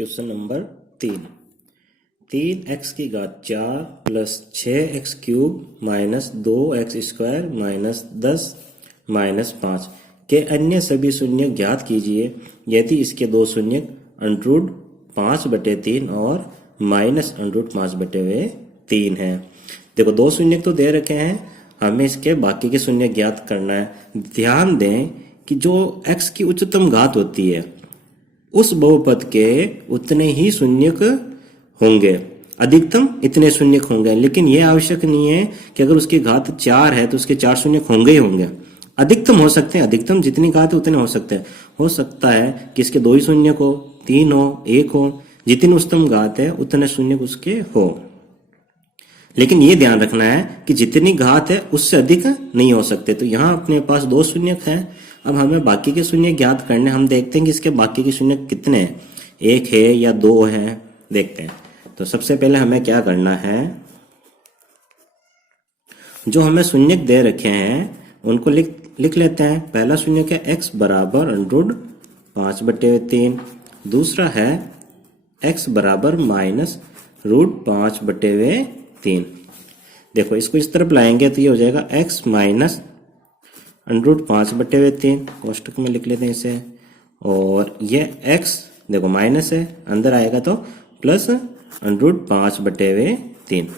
Question number 3 की घात 4 plus 6x cube minus 2x² minus 10 minus 5 के अन्य सभी शून्य ज्ञात कीजिए यदि इसके दो शून्य अंडरूट 5/3 और माइनस अंडरूट 5/3 है। देखो दो शून्य तो दे रखे हैं, हमें इसके बाकी के शून्य ज्ञात करना है। ध्यान दें कि जो x की उच्चतम घात होती है उस बहुपद के उतने ही शून्यक होंगे, अधिकतम इतने शून्यक होंगे। लेकिन यह आवश्यक नहीं है कि अगर उसकी घात 4 है तो उसके 4 शून्यक होंगे ही होंगे। अधिकतम हो सकते हैं, अधिकतम जितनी घात है उतने हो सकते हैं। हो सकता है कि इसके 2 ही शून्यक हो, 3 हो, 1 हो, जितनी उच्चतम घात है उतने शून्यक उसके हो। लेकिन ये ध्यान रखना है कि जितनी घात है उससे अधिक नहीं हो सकते। तो यहाँ अपने पास 2 शून्यक हैं। अब हमें बाकी के शून्य ज्ञात करने, हम देखते हैं कि इसके बाकी के शून्य कितने हैं, 1 है या 2 है, देखते हैं। तो सबसे पहले हमें क्या करना है, जो हमें शून्य दे रखे हैं उनको लिख लेते हैं। पहला शून्य है x बराबर अंडरूट 5/3, दूसरा है x बराबर माइनस रूट 5/3। देखो इसको इस तरफ लाएंगे तो ये हो जाएगा x माइनस अंडरूट 5/3, कोष्टक में लिख लेते हैं इसे। और ये x देखो माइनस है, अंदर आएगा तो प्लस अंडरूट 5/3।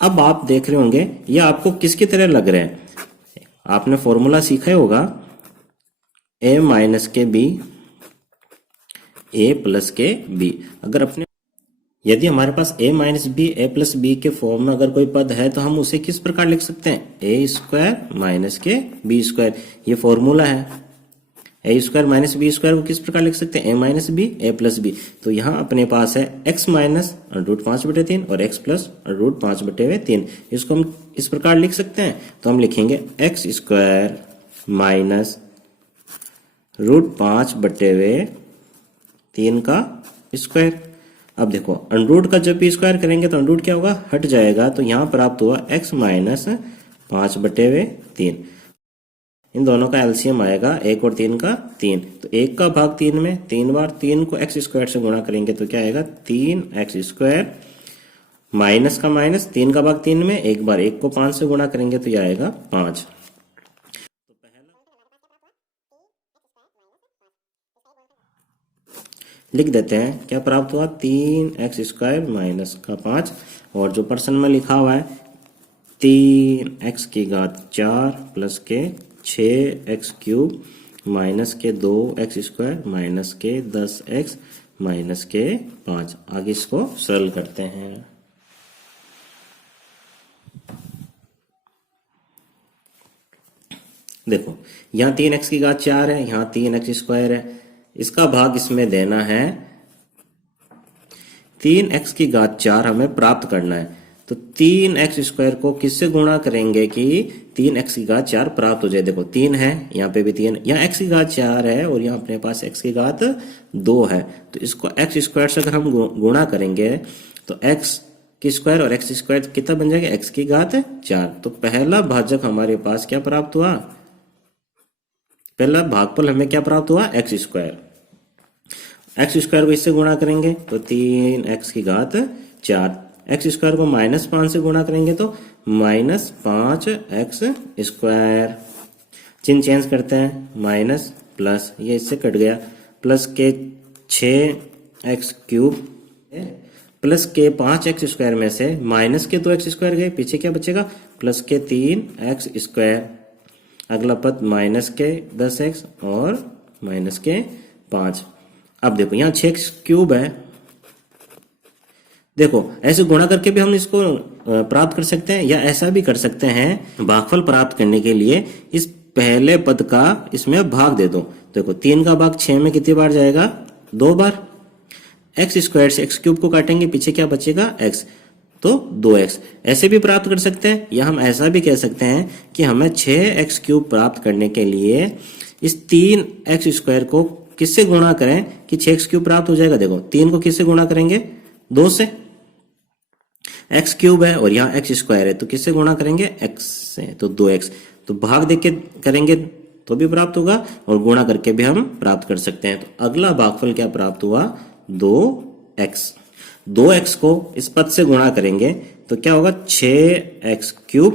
अब आप देख रहे होंगे ये आपको किसकी तरह लग रहा है, आपने फॉर्मूला सीखा ही होगा, a माइनस के b a प्लस के b। अगर अपने यदि हमारे पास a minus B A plus B के फॉर्म में अगर कोई पद है तो हम उसे किस प्रकार लिख सकते हैं, a² माइनस के b²। ये फॉर्मूला है, a² माइनस b² को किस प्रकार लिख सकते हैं, a minus B A plus B. तो यहाँ अपने पास है x माइनस अंडरूट 5/3 और x प्लस अंडरूट 5/3। इसको हम इस प्रकार लिख सकते हैं। तो हम लिखेंगे x² माइनस रूट 5/3 का स्क्वायर। अब देखो अंडरूट का जब भी स्क्वायर करेंगे तो अंडरूट क्या होगा, हट जाएगा। तो यहाँ प्राप्त हुआ x माइनस 5/3। इन दोनों का एलसीएम आएगा 1 और 3 का 3। तो 1 का भाग 3 में 3 बार 3 को x² से गुणा करेंगे तो क्या आएगा, 3x² माइनस का माइनस 3 का भाग 3 में 1 बार 1 को 5 से गुणा करेंगे तो यह आएगा 5। लिख देते हैं क्या प्राप्त हुआ, 3x² माइनस का 5। और जो प्रश्न में लिखा हुआ है 3x की घात 4 प्लस के 6x क्यूब माइनस के 2x² माइनस के 10x माइनस के 5। आगे इसको सरल करते हैं। देखो यहाँ 3x की घात 4 है, यहाँ 3x² है, इसका भाग इसमें देना है। 3x की घात 4 हमें प्राप्त करना है। तो 3x² को किससे गुणा करेंगे कि 3x की घात 4 प्राप्त हो जाए। देखो 3 है, यहाँ पे भी 3, यहाँ x की घात 4 है और यहाँ अपने पास x की घात 2 है। तो इसको x² से अगर हम गुणा करेंगे तो x की स्क्वायर और x² कितना बन जाएगा, x की घात 4। तो पहला भाजक हमारे पास क्या प्राप्त हुआ, पहला भागफल हमें क्या प्राप्त हुआ, x²। x² को इससे गुणा करेंगे तो 3x की घात 4। x² को -5 से गुणा करेंगे तो -5x²। चिन्ह चेंज करते हैं, माइनस प्लस, ये इससे कट गया, प्लस के 6x क्यूब प्लस के 5x² में से माइनस के 2x² गए, पीछे क्या बचेगा, प्लस के 3x²। अगला पद माइनस के 10x और माइनस के 5। अब देखो यहाँ 6x क्यूब है, देखो ऐसे गुणा करके भी हम इसको प्राप्त कर सकते हैं या ऐसा भी कर सकते हैं। भागफल प्राप्त करने के लिए इस पहले पद का इसमें भाग दे दो। देखो 3 का भाग 6 में कितनी बार जाएगा, 2 बार। x² से x क्यूब को काटेंगे, पीछे क्या बचेगा, x, तो 2x। ऐसे भी प्राप्त कर सकते हैं या हम ऐसा भी कह सकते हैं कि हमें 6x क्यूब प्राप्त करने के लिए इस 3x² को किससे गुणा करें कि 6x क्यूब प्राप्त हो जाएगा। देखो 3 को किससे गुणा करेंगे, 2 से, x क्यूब है और यहाँ x² है तो किससे गुणा करेंगे, x से, तो 2x। तो भाग देके करेंगे तो भी प्राप्त होगा और गुणा करके भी हम प्राप्त कर सकते हैं। तो अगला भागफल क्या प्राप्त हुआ, 2x। 2x को इस पद से गुणा करेंगे तो क्या होगा 6x³।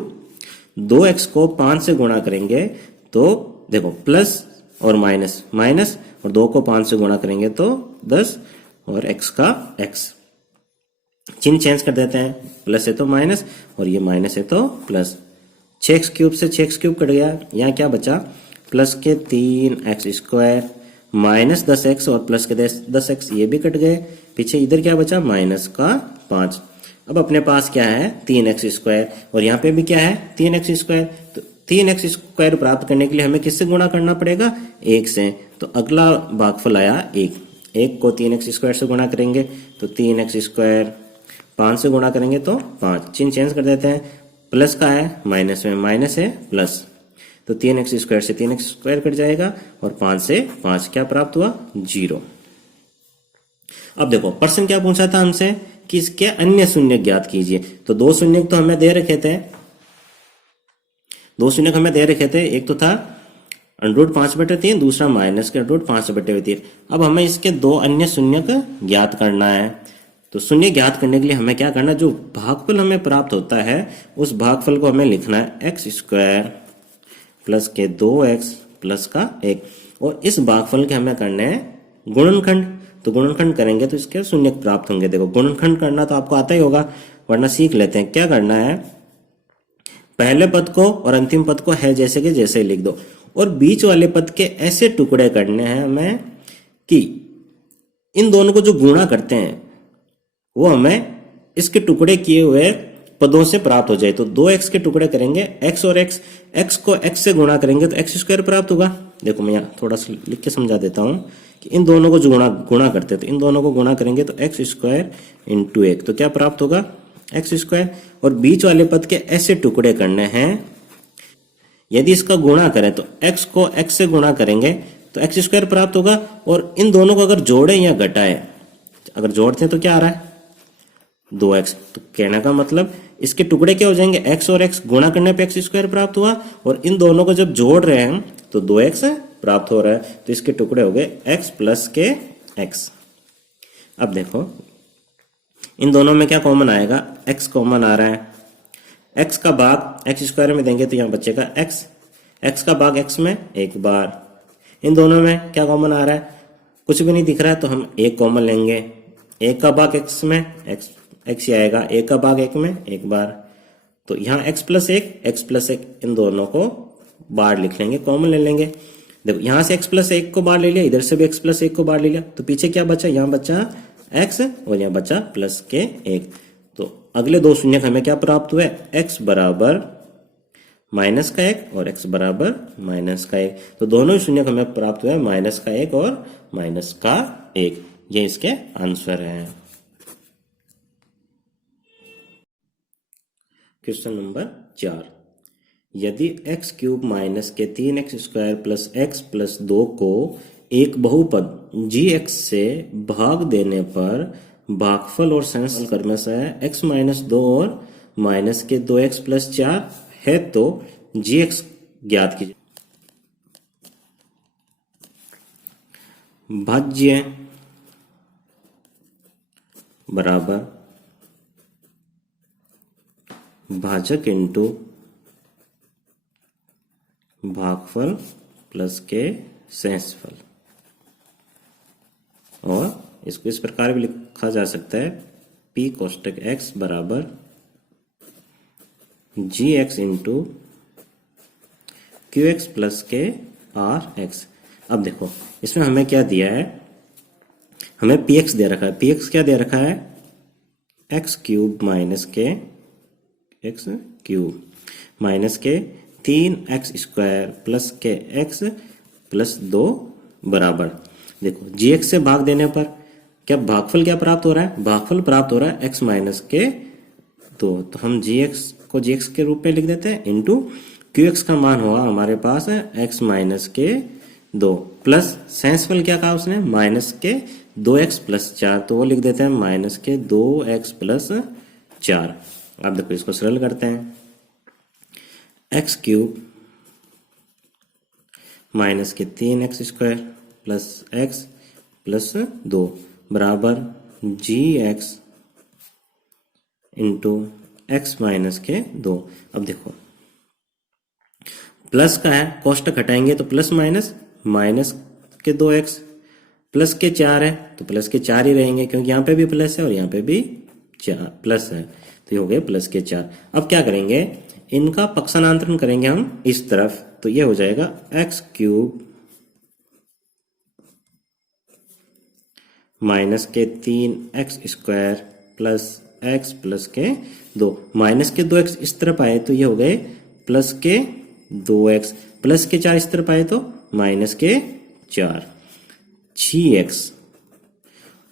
2x को 5 से गुणा करेंगे तो देखो प्लस और माइनस माइनस, और 2 को 5 से गुणा करेंगे तो 10 और x का x। चिन्ह चेंज कर देते हैं, प्लस है तो माइनस और ये माइनस है तो प्लस। 6x³ से 6x³ कट गया, यहाँ क्या बचा प्लस के 3x² माइनस 10x और प्लस के 10x, ये भी कट गए। पीछे इधर क्या बचा माइनस का 5। अब अपने पास क्या है 3x² और यहाँ पे भी क्या है 3x²। तो 3x² प्राप्त करने के लिए हमें किससे गुणा करना पड़ेगा 1 से। तो अगला भागफल आया 1 को 3x² से गुणा करेंगे तो 3x², 5 से गुणा करेंगे तो 5। चिन्ह चेंज कर देते हैं, प्लस का है माइनस में माइनस है प्लस, तो 3x² से 3x² कट जाएगा और 5 से 5 क्या प्राप्त हुआ 0। अब देखो प्रश्न क्या पूछा था हमसे कि इसके अन्य शून्य ज्ञात कीजिए। तो 2 शून्य तो हमें दे रखे थे, 2 शून्य हमें दे रखे थे, एक तो था √5/3, दूसरा माइनस के √5/3। अब हमें इसके 2 अन्य शून्य ज्ञात करना है। तो शून्य ज्ञात करने के लिए हमें क्या करना है, जो भागफल हमें प्राप्त होता है उस भागफल को हमें लिखना है x² प्लस के 2x प्लस का 1, और इस भागफल के हमें करने हैं गुणनखंड। तो गुणनखंड करेंगे तो इसके शून्य प्राप्त होंगे। देखो गुणनखंड करना तो आपको आता ही होगा, वरना सीख लेते हैं। क्या करना है, पहले पद को और अंतिम पद को है जैसे के जैसे लिख दो, और बीच वाले पद के ऐसे टुकड़े करने हैं हमें कि इन दोनों को जो गुणा करते हैं वो हमें इसके टुकड़े किए हुए पदों से प्राप्त हो जाए। तो 2x के टुकड़े करेंगे, x और x को x से गुणा करेंगे तो x² प्राप्त होगा। देखो मैं यहाँ थोड़ा सा लिख के समझा देता हूँ कि इन दोनों को जो गुणा करते हैं तो इन दोनों को गुणा करेंगे तो x² × 1, तो क्या प्राप्त होगा x²। और बीच वाले पद के ऐसे टुकड़े करने हैं, यदि इसका गुणा करें तो x को x से गुणा करेंगे तो x² प्राप्त होगा, और इन दोनों को अगर जोड़े या घटाए, अगर जोड़ते हैं तो क्या आ रहा है 2x। तो कहने का मतलब इसके टुकड़े क्या हो जाएंगे x और x, गुणा करने पे x² प्राप्त हुआ, और इन दोनों को जब जोड़ रहे हैं तो 2x प्राप्त हो रहा है, तो इसके टुकड़े हो गए x प्लस के x। अब देखो इन दोनों में क्या कॉमन आएगा, x कॉमन आ रहा है। x का भाग x² में देंगे तो यहाँ बचेगा x का भाग x में एक बार। इन दोनों में क्या कॉमन आ रहा है, कुछ भी नहीं दिख रहा है तो हम एक कॉमन लेंगे। 1 का भाग x में x ही आएगा, 1 का भाग 1 में एक बार। तो यहाँ x प्लस 1 इन दोनों को बार लिख लेंगे, कॉमन ले लेंगे। देखो यहाँ से x प्लस 1 को बार ले लिया, इधर से भी x प्लस 1 को बार ले लिया, तो पीछे क्या बचा, यहाँ बचा x और यहाँ बचा प्लस के 1। तो अगले 2 शून्य हमें क्या प्राप्त हुए, x बराबर माइनस का 1 और x बराबर माइनस का 1। तो दोनों ही शून्य हमें प्राप्त हुए माइनस का 1 और माइनस का 1। ये इसके आंसर है। क्वेश्चन नंबर 4, यदि x³ माइनस के 3x² प्लस x प्लस 2 को एक बहुपद gx से भाग देने पर भागफल और संहल क्रमशः x माइनस 2 और माइनस के 2x प्लस 4 है, तो gx ज्ञात कीजिए। भाज्य बराबर भाजक इंटू भागफल प्लस के सहसफल, और इसको इस प्रकार भी लिखा जा सकता है p कोष्टक x बराबर gx इंटू qx प्लस के rx। अब देखो इसमें हमें क्या दिया है, हमें px दे रखा है। px क्या दे रखा है, x³ माइनस के x³ माइनस के 3x² प्लस के x प्लस 2 बराबर। देखो gx से भाग देने पर क्या भागफल क्या प्राप्त हो रहा है, भागफल प्राप्त हो रहा है x माइनस के 2। तो हम gx को gx के रूप में लिख देते हैं, इंटू qx का मान होगा हमारे पास है x माइनस के 2 प्लस सहसफल क्या कहा उसने माइनस के 2x प्लस 4, तो वो लिख देते हैं माइनस के 2x प्लस 4। अब देखो इसको सरल करते हैं, x³ माइनस के 3x² प्लस x प्लस 2 बराबर जी एक्स इंटू एक्स माइनस के 2। अब देखो प्लस का है, कोष्टक हटाएंगे तो प्लस माइनस, माइनस के 2x, प्लस के 4 है तो प्लस के 4 ही रहेंगे क्योंकि यहाँ पे भी प्लस है और यहाँ पे भी 4 प्लस है, तो ये हो गए प्लस के 4। अब क्या करेंगे, इनका पक्षांतरण करेंगे हम इस तरफ, तो ये हो जाएगा एक्स क्यूब माइनस के 3x square plus x plus के 2। माइनस के 2x इस तरफ आए तो ये हो गए प्लस के 2x, प्लस के 4 इस तरफ आए तो माइनस के 4, 6x।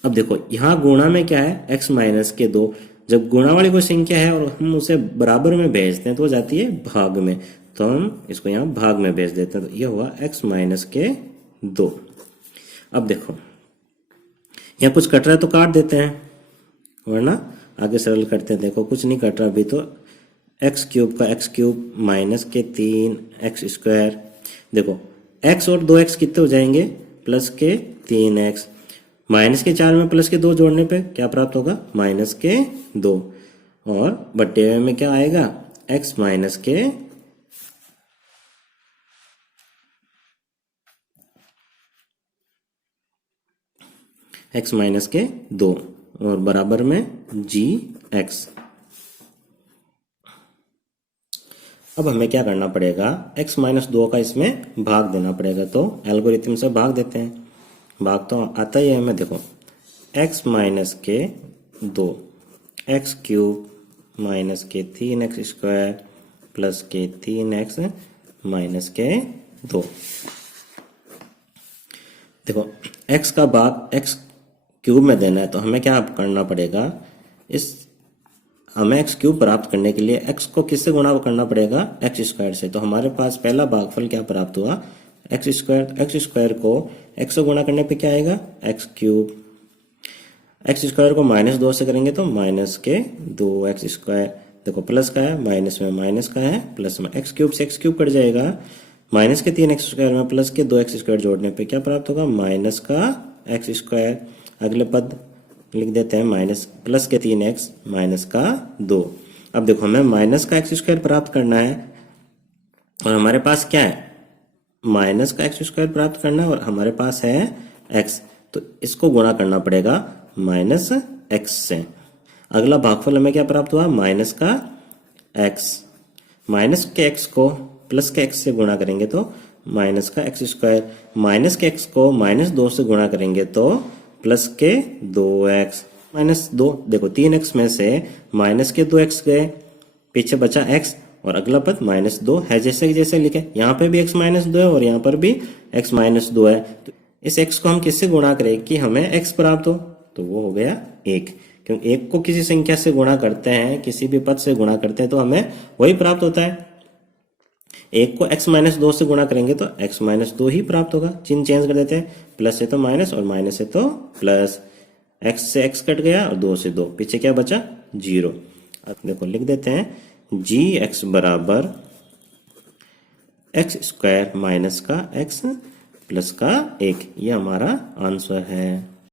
अब देखो यहाँ गुणा में क्या है, x माइनस के 2। जब गुणा वाली कोई संख्या है और हम उसे बराबर में भेजते हैं तो वो जाती है भाग में, तो हम इसको यहाँ भाग में भेज देते हैं, तो ये हुआ x माइनस के 2। अब देखो यहाँ कुछ कट रहा है तो काट देते हैं, वरना आगे सरल करते हैं। देखो कुछ नहीं कट रहा अभी, तो एक्स क्यूब का एक्स क्यूब माइनस के 3x स्क्वायर। देखो x और 2x कितने हो जाएंगे, प्लस के 3x, माइनस के 4 में प्लस के 2 जोड़ने पे क्या प्राप्त होगा, माइनस के 2, और बट्टे में क्या आएगा, x माइनस के x माइनस के 2 और बराबर में जी एक्स। अब हमें क्या करना पड़ेगा, x माइनस 2 का इसमें भाग देना पड़ेगा, तो एल्गोरिथम से भाग देते हैं। भाग तो आता ही है हमें, देखो x माइनस के 2, एक्स क्यूब माइनस के 3x स्क्वायर प्लस के 3x माइनस के 2। देखो x का भाग x क्यूब में देना है, तो हमें क्या करना पड़ेगा, हमें एक्स क्यूब प्राप्त करने के लिए x को किससे गुणा करना पड़ेगा, एक्स स्क्वायर से। तो हमारे पास पहला भागफल क्या प्राप्त हुआ, एक्स स्क्वायर। एक्स स्क्वायर को x से गुणा करने पे क्या आएगा, एक्स क्यूब। एक्स स्क्वायर को माइनस 2 से करेंगे तो माइनस के 2x स्क्वायर। देखो प्लस का है, माइनस में माइनस का है, प्लस में एक्स क्यूब से एक्स क्यूब कट जाएगा, माइनस के 3x स्क्वायर में प्लस के 2x स्क्वायर जोड़ने पे क्या प्राप्त होगा, माइनस का x स्क्वायर। अगले पद लिख देते हैं माइनस, प्लस के 3x माइनस का 2। अब देखो हमें माइनस का x स्क्वायर प्राप्त करना है और हमारे पास क्या है, माइनस का x स्क्वायर प्राप्त करना है और हमारे पास है x, तो इसको गुणा करना पड़ेगा माइनस x से। अगला भागफल हमें क्या प्राप्त हुआ, माइनस का x। माइनस के x को प्लस के x से गुणा करेंगे तो माइनस का x स्क्वायर। माइनस के x को माइनस 2 से गुणा करेंगे तो प्लस के 2x माइनस 2। देखो 3x में से माइनस के 2x गए, पीछे बचा x और अगला पद माइनस 2 है, जैसे जैसे लिखे। यहाँ पे भी x माइनस 2 है और यहाँ पर भी x माइनस 2 है, तो इस x को हम किससे गुणा करें कि हमें x प्राप्त हो, तो वो हो गया 1। क्योंकि 1 को किसी संख्या से गुणा करते हैं, किसी भी पद से गुणा करते हैं तो हमें वही प्राप्त होता है। 1 को x माइनस 2 से गुणा करेंगे तो x माइनस 2 ही प्राप्त होगा। चिन्ह चेंज कर देते हैं, प्लस है तो माइनस और माइनस है तो प्लस। x से x कट गया और 2 से 2, पीछे क्या बचा, 0। अब देखो लिख देते हैं जी एक्स बराबर एक्स स्क्वायर माइनस का x प्लस का 1, ये हमारा आंसर है।